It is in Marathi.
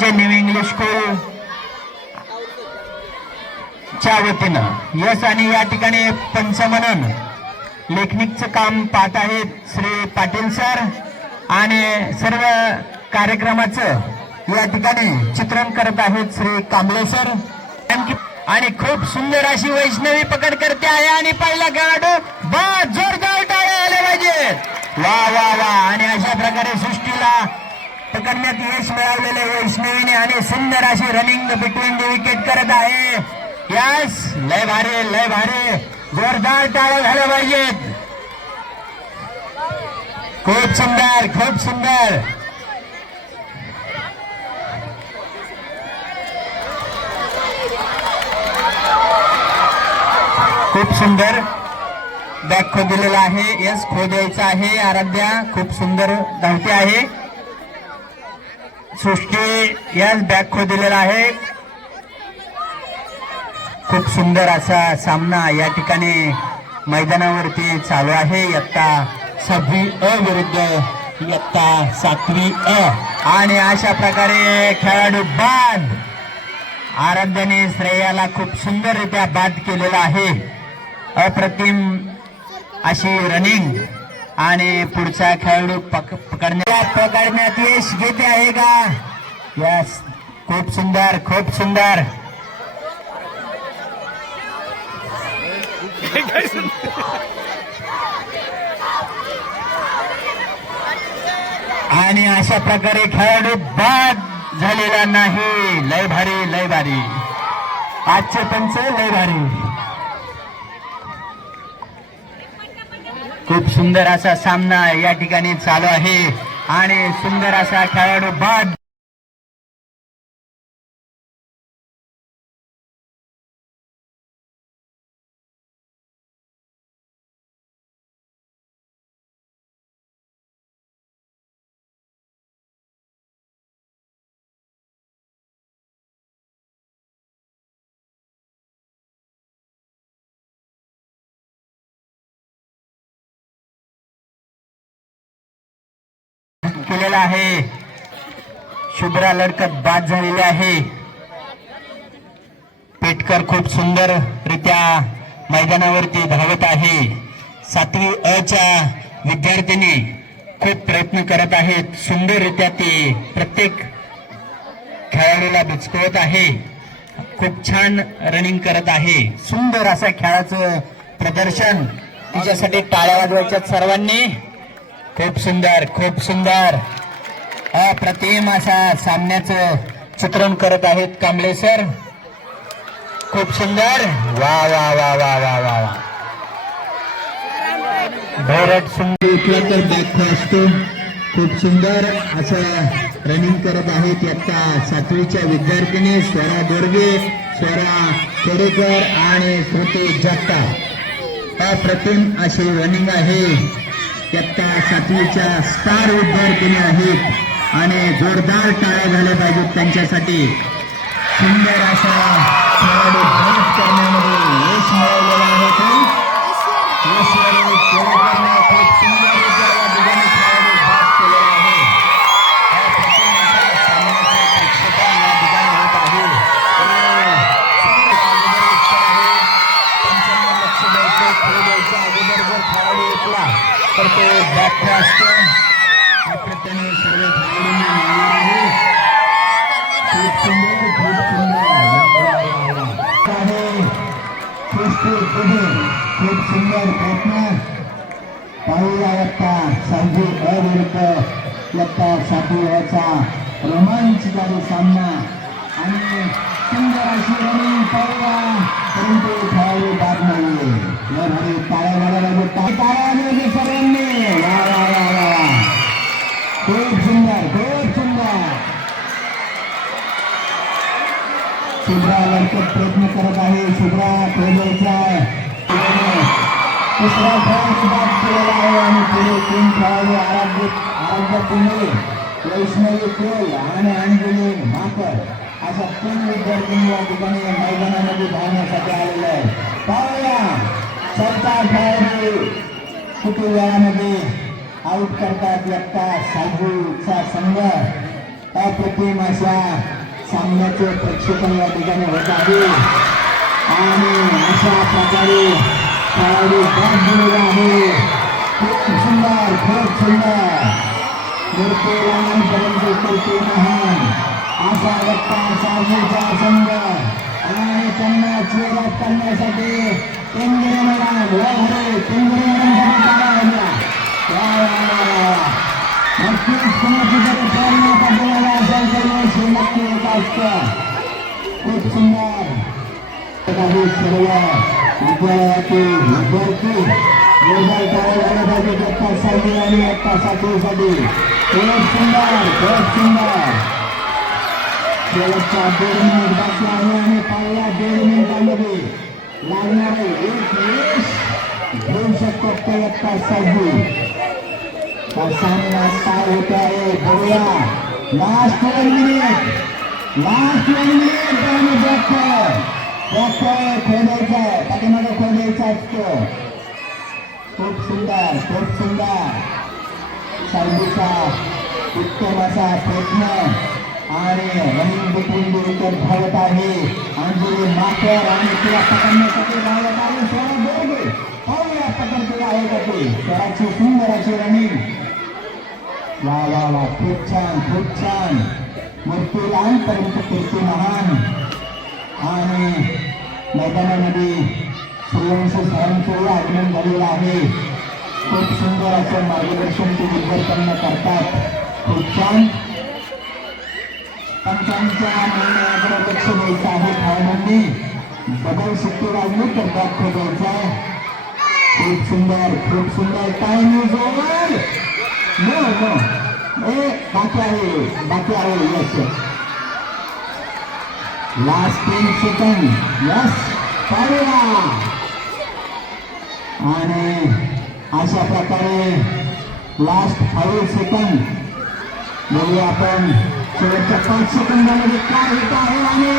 जे न्यू इंग्लिश स्कूल च्या वतीनं यस आणि या ठिकाणी पंचमनन लेखनिकचं काम पाहत आहेत श्री पाटील सर आणि सर्व कार्यक्रमाचं या ठिकाणी चित्रण करत आहेत श्री कांबळे सर आणि खूप सुंदर अशी वैष्णवी पकड करते आहे आणि पहिला खेळाडू जोरदार टाळ्या आल्या पाहिजेत वा वा वा आणि अशा प्रकारे सृष्टीला पकडण्यात यश मिळवलेले वैष्णवीने आणि सुंदर अशी रनिंग बिटवीन द विकेट करत आहे यस लय भारी जोरदार टाळ्या झाल्या पाहिजेत खूप सुंदर खूप सुंदर बॅग खो दिलेला आहे यस खो द्यायचा आहे आराध्या खूप सुंदर धावते आहे सृष्टी यस बॅग खो दिलेला आहे खूप सुंदर असा सामना या ठिकाणी मैदानावरती चालू आहे इयत्ता 6वी अ विरुद्ध इयत्ता 7वी अ आणि अशा प्रकारे खेळाडू बाद आराध्याने श्रेयाला खूप सुंदररित्या बाद केलेला आहे अप्रतिम अशी रनिंग आणि पुढचा खेळाडू पकडण्यात यश घेते आहे का यस खूप सुंदर आणि अशा प्रकारे खेळाडू बाद झालेला नाही लय भारी आजचे पंच लय भारी खूप सुंदर असा सामना या ठिकाणी चालू आहे आणि सुंदर असा खेळाडू बाद केलेला आहे शुभ्रा लडकत बाद झालेली आहे पेटकर खूप सुंदररित्या मैदानावरती धावत आहे 7वी अ च्या विद्यार्थ्यांनी खूप प्रयत्न करत आहेत सुंदररित्या ते प्रत्येक खेळाडूला बिचकवत आहे खूप छान रनिंग करत आहे सुंदर असा खेळाचं प्रदर्शन तिच्यासाठी टाळ्या वाजवायच्या सर्वांनी खूप सुंदर अप्रतिम असा सामन्याचं चित्रण करत आहेत कांबळे सर खूप सुंदर वा भैरट सुंदर उठला तर बॅक असतो खूप सुंदर असं रनिंग करत आहेत इयत्ता 7वीच्या विद्यार्थिनी स्वरा दोरगे स्वरा खेडेकर आणि श्रुती जगताप अप्रतिम अशी रनिंग आहे इयत्ता 7वीच्या स्टार विद्यार्थिनी आहेत आणि जोरदार टाळ्या झाल्या पाहिजेत त्यांच्यासाठी सुंदर असा खेळाडू बाद करण्यामध्ये यश मिळवलेला आहे खूप सुंदर खेळाडू बाद केलेला आहे अगोदर जर खेळाडू उठला तर तो बॅक असतो अप्रत्यने सर्व खेळाडूंनी मिळणार आहे खूप सुंदर प्रयत्न पाहूया इयत्ता 6वी अ विरुद्ध इयत्ता 7वी अ चा रोमांचकारी सामना आणि सुंदर अशी रनिंग पाहूया परंतु खेळाडू बाद नाही टाळ्या वाजवायला टाळ्या सर्वांनी खूप सुंदर शुभ्रा लडकत प्रयत्न करत आहे शुभ्रा खेळायचा तिसरा खेळाडू बाद केलेला आहे आणि पुढे 3 खेळाडू आराध्य पुणे वैष्णवी कोल आणि अंजली माकर अशा 3 विद्यार्थ्यांनी या ठिकाणी मैदानामध्ये धावण्यासाठी आलेले आहे पाहूया चौथा खेळाडू किती वेळामध्ये आउट करतात इयत्ता 6वीचा संघ अप्रतिम अशा सामन्याचे प्रक्षेपण या ठिकाणी होत आहे आणि अशा प्रकारे खेळाडू बॅट दिलेला आहे. खूप सुंदर खूप सुंदर मूर्तीपर्यंत करते महान असा व्यक्ता साजूचा संघ आणि त्यांना चेअर करण्यासाठी केंद्रीय मैदान वगैरे केंद्रीय नक्कीच कोणाची जरी प्रेरणा पाठवलेला असेल तर हे नक्की होत असतं. खूप सुंदर काही सर्व विद्यालयातील विद्यार्थी निर्धार करायला पाहिजे इयत्ता 6वी आणि इयत्ता 7वीसाठी. खूप सुंदर खूप सुंदर शेवटचा 1.5 मिनिट बाकी आहे आणि पहिल्या 1.5 मिनिटांमध्ये लागणारे एक यश घेऊ शकतात ते इयत्ता 6वी. सामना काय होत आहे बघूया. लास्ट 1 मिनिट आणि बॅकर खोदायचा आहे पाठीमागे खोदायचा असतो. खूप सुंदर खूप सुंदर सायबीचा उत्तम असा प्रयत्न आणि रनिंग बिटवीन द विकेट धावत आहे. अंजली माकर आणि तिला पकडण्यासाठी धावत आहे स्वरा बोर्गे. पाहूया पकडते आहे का ते स्वराची सुंदर अशी रनिंग. वा वा वा खूप छान मूर्ती लहानपर्यंत कीर्ती महान आणि मैदानामध्ये सूर्यवंशी सरांचं आगमन झालेलं आहे. खूप सुंदर असं मार्गदर्शन ते विद्यार्थ्यांना करतात. खूप छान पंचांच्या निर्णयाकडे लक्ष द्यायचं आहे. खेळाडूंनी डबल शिट्टी वाजली तर बॅट खोदायचा आहे. खूप सुंदर टाइम इज ओव्हर. नो बाकी आहे यस लास्ट 10 सेकंड यस पाडूया आणि अशा प्रकारे लास्ट 5 सेकंड बघूया आपण शेवटच्या 5 सेकंदामध्ये काय होत आहे आणि